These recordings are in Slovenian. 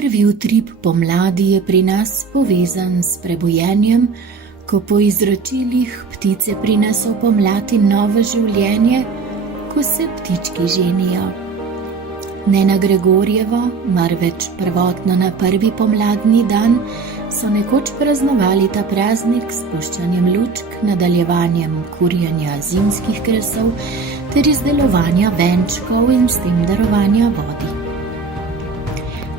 Prvi utrip pomladi je pri nas povezan s prebujenjem, ko po izročilih ptice prineso pomlad in novo življenje, ko se ptički ženijo. Ne na Gregorjevo, marveč prvotno na prvi pomladni dan, so nekoč praznovali ta praznik s puščanjem lučk, nadaljevanjem kurjenja zimskih kresov ter izdelovanja venčkov in s tem darovanja vodi.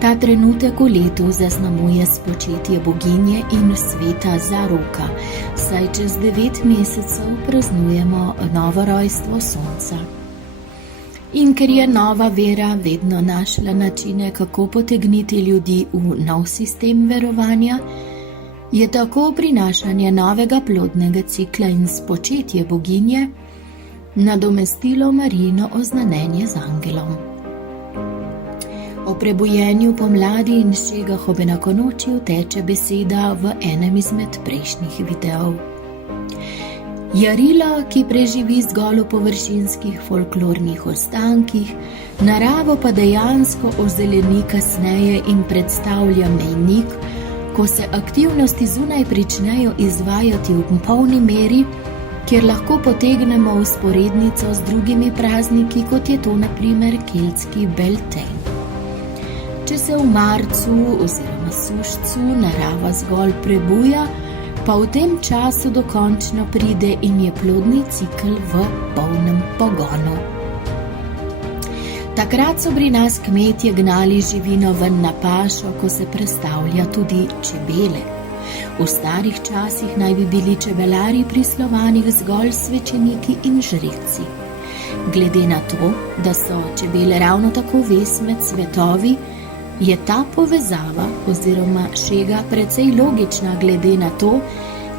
Ta trenutek v letu zaznamuje spočetje boginje in sveta Zaroka, saj čez 9 mesecev praznujemo novo rojstvo sonca. In ker je nova vera vedno našla načine, kako potegniti ljudi v nov sistem verovanja, je tako prinašanje novega plodnega cikla in spočetje boginje nadomestilo Marijino oznanjenje z angelom. O prebujenju pomladi in šegah ob enakonočju teče beseda v enem izmed prejšnjih videov. Jarilo, ki preživi zgolj v površinskih folklornih ostankih, naravo pa dejansko ozeleni kasneje in predstavlja mejnik, ko se aktivnosti zunaj pričnejo izvajati v polni meri, kjer lahko potegnemo vzporednico z drugimi prazniki, kot je to na primer keltski Beltane. Če se v marcu oziroma sušcu narava zgolj prebuja, pa v tem času dokončno pride in je plodni cikel v polnem pogonu. Takrat so pri nas kmetje gnali živino ven na pašo, ko se prestavlja tudi čebele. V starih časih naj bi bili čebelarji pri Slovanih zgolj svečeniki in žreci. Glede na to, da so čebele ravno tako vez med svetovi, je ta povezava oziroma šega precej logična glede na to,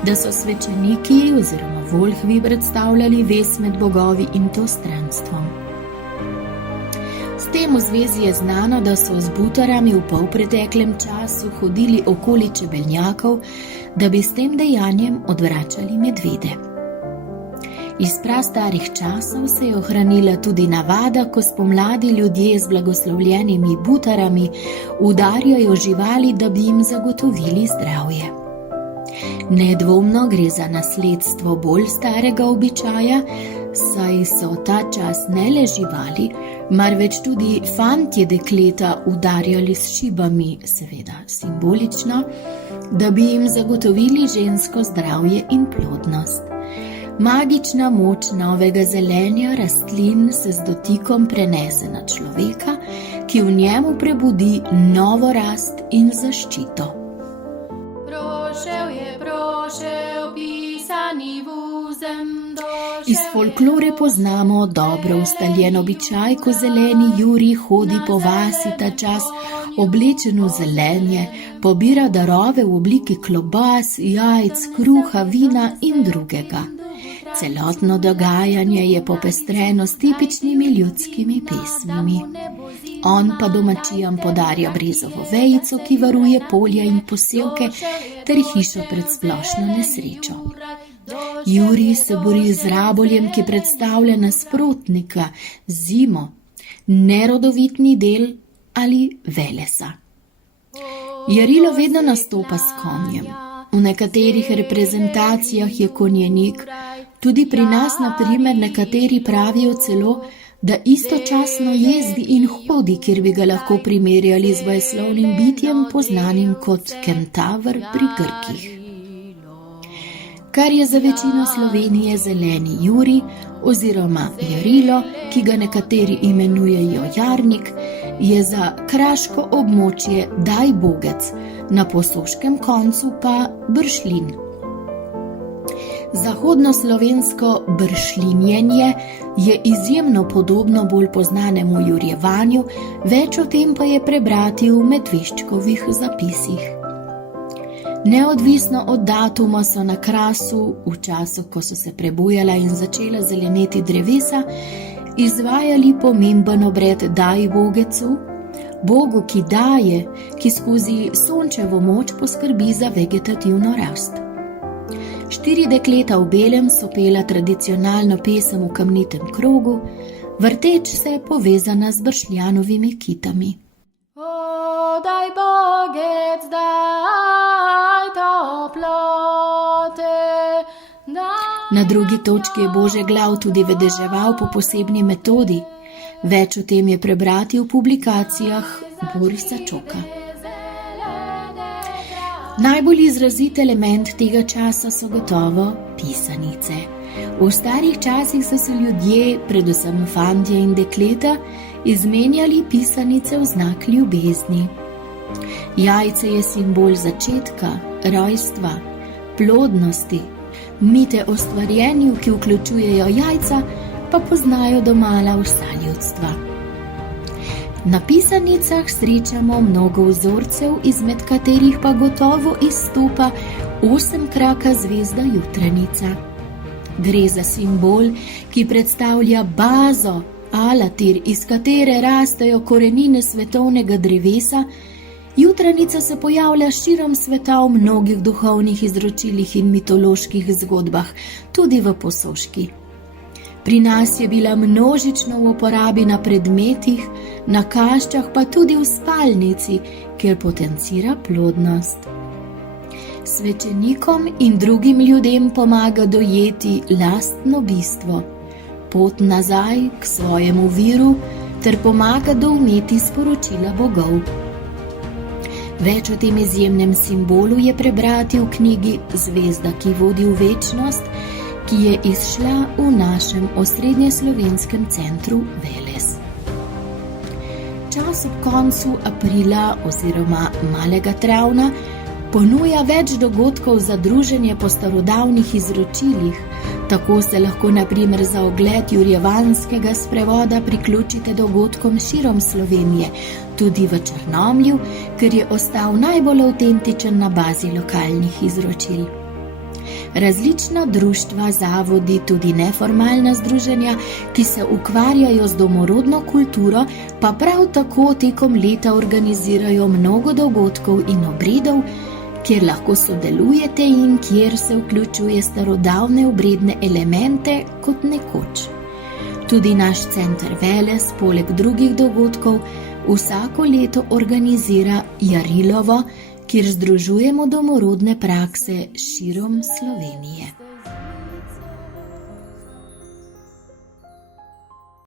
da so svečeniki oziroma volhvi predstavljali vez med bogovi in to stranstvom. S tem v zvezi je znano, da so z butarami v polpreteklem času hodili okoli čebelnjakov, da bi s tem dejanjem odvračali medvede. Iz prastarih časov se je ohranila tudi navada, ko spomladi ljudje z blagoslovljenimi butarami udarjajo živali, da bi jim zagotovili zdravje. Nedvomno gre za nasledstvo bolj starega običaja, saj so ta čas ne le živali, marveč tudi fantje dekleta udarjali s šibami, seveda simbolično, da bi jim zagotovili žensko zdravje in plodnost. Magična moč novega zelenja rastlin se z dotikom prenese na človeka, ki v njemu prebudi novo rast in zaščito. Prošel, pisani vuzem Iz folklore poznamo dobro ustaljen običaj, ko zeleni Jurij hodi po vasi ta čas, oblečen v zelenje, pobira darove v obliki klobas, jajc, kruha, vina in drugega. Celotno dogajanje je popestreno s tipičnimi ljudskimi pesmimi. On pa domačijam podarja brezovo vejico, ki varuje polja in posevke, ter hišo pred splošno nesrečo. Jurij se bori z Raboljem, ki predstavlja nasprotnika, zimo, nerodovitni del ali Velesa. Jarilo vedno nastopa s konjem. V nekaterih reprezentacijah je konjenik, tudi pri nas na primer nekateri pravijo celo, da istočasno jezdi in hodi, kjer bi ga lahko primerjali z bajslovnim bitjem, poznanim kot kentaver pri Grkih. Kar je za večino Slovenije zeleni Jurij oziroma Jarilo, ki ga nekateri imenujejo Jarnik, je za kraško območje Dajbogec, na posoškem koncu pa Bršljin. Zahodnoslovensko bršljinjenje je izjemno podobno bolj poznanemu jurjevanju, več o tem pa je prebrati v Medveščkovih zapisih. Neodvisno od datuma so na Krasu, v času, ko so se prebujala in začela zeleneti drevesa, izvajali pomemben obred Dajbogecu, bogu, ki daje, ki skozi sončevo moč poskrbi za vegetativno rast. 4 dekleta v belem so pela tradicionalno pesem v kamnitem krogu, vrteč se povezana z bršljanovimi kitami. Podaj Bogec, daj toplote. Na drugi točki je Božeglav tudi vedeževal po posebni metodi. Več o tem je prebrati v publikacijah Borisa Čoka. Najbolj izrazit element tega časa so gotovo pisanice. V starih časih so se ljudje, predvsem fantje in dekleta, izmenjali pisanice v znak ljubezni. Jajce je simbol začetka, rojstva, plodnosti. Mite o stvarjenju, ki vključujejo jajca, pa poznajo domala vsa ljudstva. Na pisanicah srečamo mnogo vzorcev, izmed katerih pa gotovo izstopa 8-kraka zvezda Jutranica. Gre za simbol, ki predstavlja bazo, alatir, iz katere rastejo korenine svetovnega drevesa. Jutranica se pojavlja širom sveta v mnogih duhovnih izročilih in mitoloških zgodbah, tudi v Posoški. Pri nas je bila množično v uporabi na predmetih, na kaščah, pa tudi v spalnici, kjer potencira plodnost. Svečenikom in drugim ljudem pomaga dojeti lastno bistvo, pot nazaj k svojemu viru, ter pomaga doumeti sporočila bogov. Več o tem izjemnem simbolu je prebrati v knjigi Zvezda, ki vodi v večnost, ki je izšla v našem osrednjeslovenskem centru Veles. Čas ob koncu aprila oziroma malega travna ponuja več dogodkov za druženje po starodavnih izročilih. Tako se lahko na primer za ogled jurjevanskega sprevoda priključite dogodkom širom Slovenije, tudi v Črnomlju, ker je ostal najbolj avtentičen na bazi lokalnih izročil. Različna društva, zavodi, tudi neformalna združenja, ki se ukvarjajo z domorodno kulturo, pa prav tako tekom leta organizirajo mnogo dogodkov in obredov, kjer lahko sodelujete in kjer se vključuje starodavne obredne elemente kot nekoč. Tudi naš center Veles, poleg drugih dogodkov, vsako leto organizira Jarilovo, kjer združujemo domorodne prakse širom Slovenije.